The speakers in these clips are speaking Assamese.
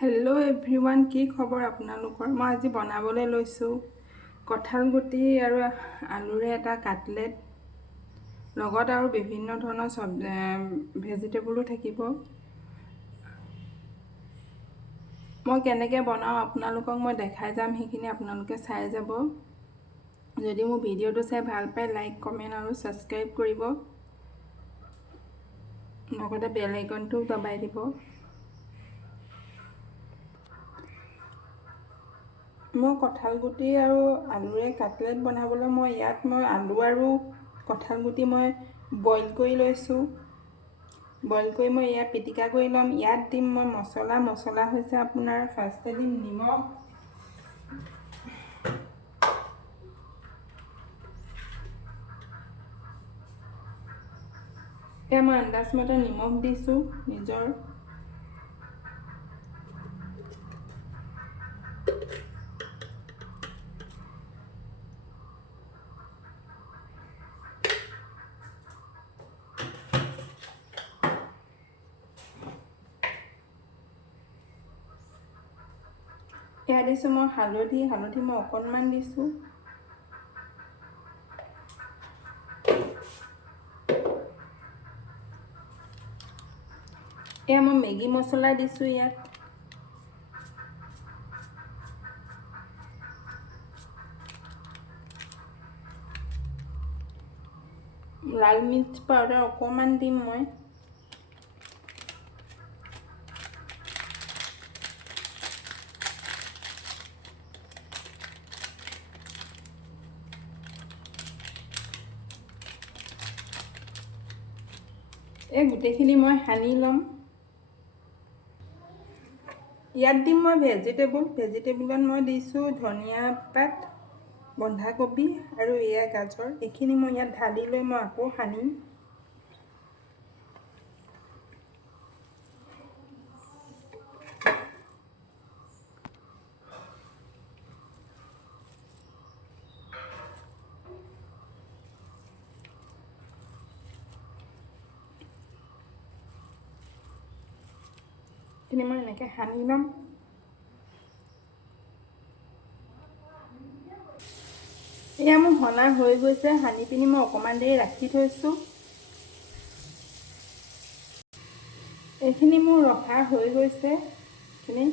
হেল্ল' এভৰিৱান, কি খবৰ আপোনালোকৰ? মই আজি বনাবলৈ লৈছোঁ কঁঠাল গুটি আৰু আলুৰে এটা কাটলেট, লগত আৰু বিভিন্ন ধৰণৰ ভেজিটেবলো থাকিব। মই কেনেকৈ বনাওঁ আপোনালোকক মই দেখাই যাম, সেইখিনি আপোনালোকে চাই যাব। যদি মোৰ ভিডিঅ'টো চাই ভাল পায়, লাইক, কমেণ্ট আৰু ছাবস্ক্ৰাইব কৰিব, লগতে বেল আইকনটোও দবাই দিব। মই কঁঠাল গুটি আৰু আলুৰে কাটলেট বনাবলৈ মই আলু আৰু কঁঠাল গুটি মই বইল কৰি লৈছোঁ। বইল কৰি মই ইয়াত পিটিকা কৰি ল'ম। ইয়াত দিম মই মছলা হৈছে আপোনাৰ ফাৰ্ষ্টে দিম নিমখ, এতিয়া মই আন্দাজমতে নিমখ দিছোঁ নিজৰ। ইয়াত দিছোঁ মই হালধি মই অকণমান দিছোঁ। এয়া মই মেগী মছলা দিছোঁ ইয়াত। লাল মিৰ্চ পাউডাৰ অকণমান দিম মই। এই গোটেইখিনি মই সানি ল'ম। ইয়াত দিম মই ভেজিটেবলত মই দিছোঁ ধনিয়া পাত, বন্ধাকবি আৰু এয়া গাজৰ। এইখিনি মই ইয়াত ঢালি লৈ মই আকৌ সানিম। এইখিনি মই এনেকৈ সানি ল'ম। এয়া মোৰ সনা হৈ গৈছে, সানি পিনি মই অকণমান দেৰি ৰাখি থৈছোঁ। এইখিনি মোৰ ৰখা হৈ গৈছে, এইখিনি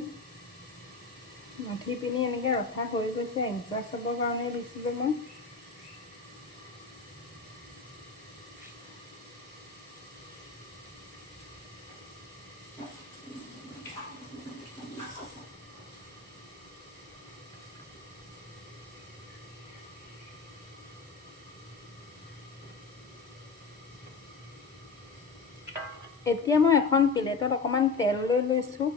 মঠি পিনি এনেকৈ ৰখা হৈ গৈছে। এডজাষ্ট হ'বৰ কাৰণে দিছিলোঁ মই। এতিয়া মই এখন প্লেটত অকণমান তেল লৈ লৈছোঁ।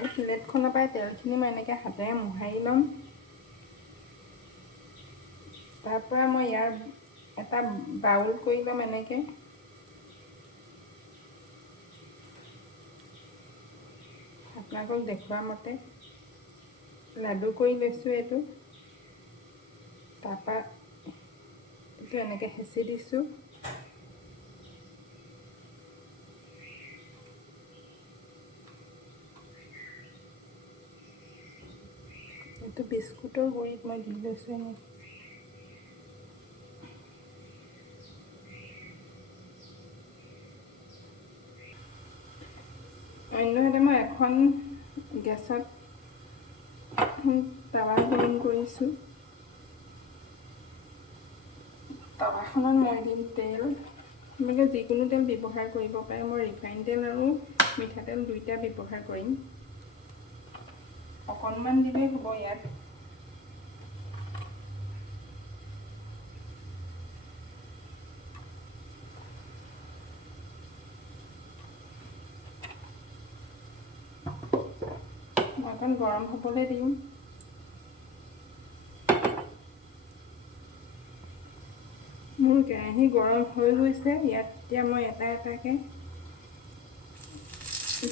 এই প্লেটখনৰ পৰাই তেলখিনি মই এনেকৈ হাতেৰে মোহাৰি ল'ম। তাৰ পৰা মই ইয়াৰ এটা বাউল কৰি ল'ম এনেকৈ। আপোনালোকক দেখুওৱা মতে লাডু কৰি লৈছোঁ এইটো। তাৰপৰা এইটো এনেকৈ হেঁচি দিছোঁ। এইটো বিস্কুটৰ গুড়িত মই দি লৈছোঁ এনেকৈ। অন্যহাতে মই এখন গেছত টাৱা গৰম কৰিছোঁ। টাৱাখনত মই দিম তেল। আপোনালোকে যিকোনো তেল ব্যৱহাৰ কৰিব পাৰে। মই ৰিফাইন তেল আৰু মিঠাতেল দুইটা ব্যৱহাৰ কৰিম। অকণমান দিলেই হ'ব ইয়াত। মই অকণ গৰম হ'বলৈ দিম। মোৰ কেৰাহী গৰম হৈ গৈছে। ইয়াত এতিয়া মই এটা এটাকৈ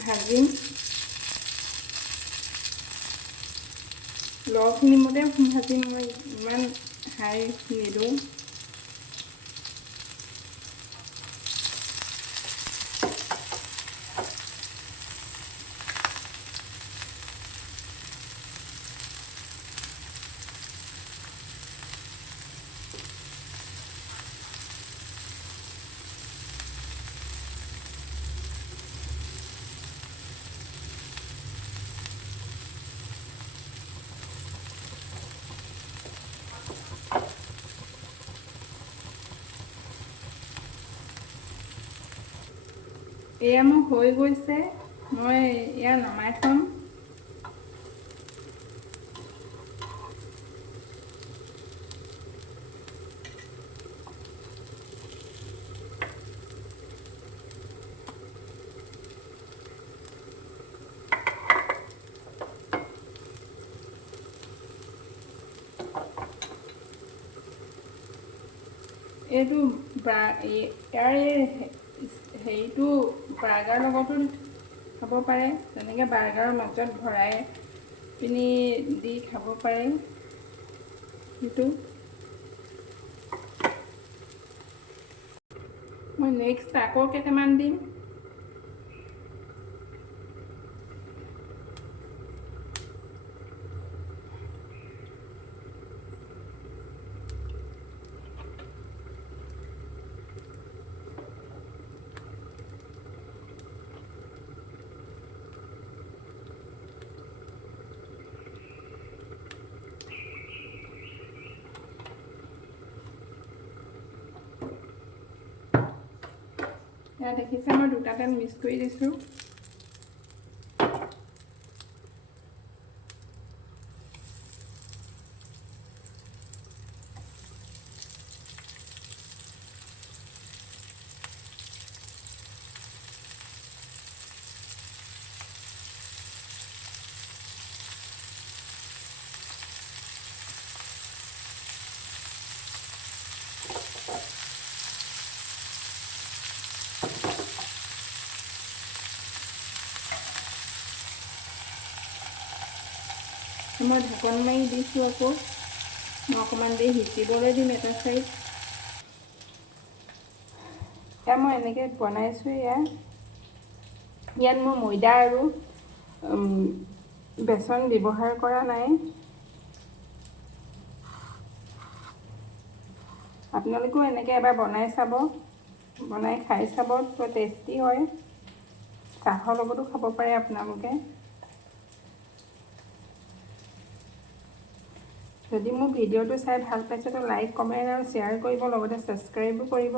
ভাজিম। ল' ফ্লেমতে ভাজিম, মই ইমান হাই নিদিওঁ। এয়া মোৰ হৈ গৈছে, মই এয়া নমাই থ'ম। এইটো ইয়াৰ হেৰিটো বাৰ্গাৰ লগতো খাব পাৰে, যেনেকৈ বাৰ্গাৰৰ মাজত ভৰাই পিনি দি খাব পাৰে। সেইটো মই নেক্সট আকৌ কেইটামান দিম। এয়া দেখিছে, মই দুটা তেল মিক্স কৰি দিছোঁ। মই ঢাকন মাৰি দিছোঁ। আকৌ মই অকণমান দেৰি সিজিবলৈ দিম এটা চাইড। এয়া মই এনেকৈ বনাইছোঁ। ইয়াত মই ময়দা আৰু বেচন ব্যৱহাৰ কৰা নাই। আপোনালোকেও এনেকৈ এবাৰ বনাই চাব, বনাই খাই চাব, বৰ টেষ্টি হয়। চাহৰ লগতো খাব পাৰে আপোনালোকে। যদি মোৰ ভিডিঅ'টো চাই ভাল পাইছে তো লাইক, কমেণ্ট আৰু শ্বেয়াৰ কৰিব, লগতে ছাবস্ক্ৰাইবো কৰিব।